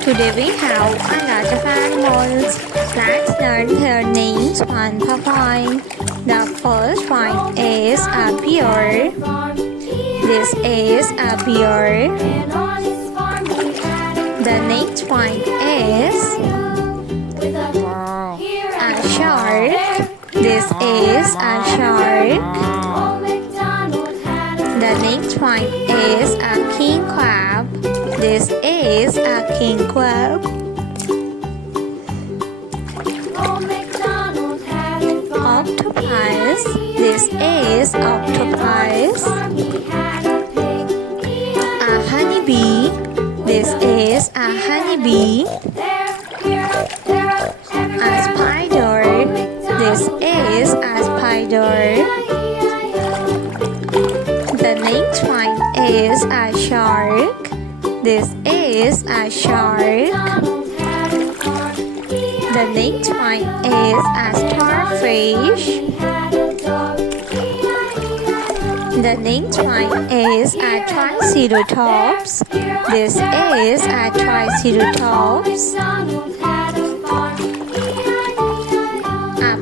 Today we have a lot of animals. Let's learn their names one by one. The first one is a bear. This is a bear. The next one is a shark. This is a shark. The next one is a king crab. This is a king crab. Octopus. This is octopus. A honeybee. This is a honeybee. A spider. This is a spider. The next one is a shark. This is a shark. The next one is a starfish. The next one is a triceratops. This is a triceratops. A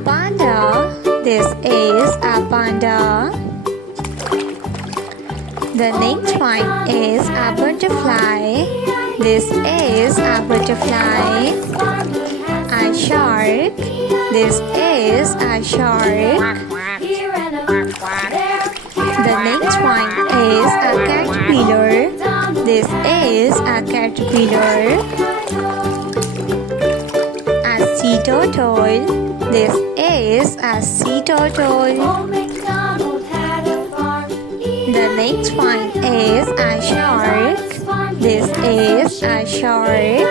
panda. This is a panda. The next one is a butterfly. This is a butterfly. A shark. This is a shark. The next one is a caterpillar. This is a caterpillar. A sea turtle. This is a sea turtle. The next one is a shark. This is a shark.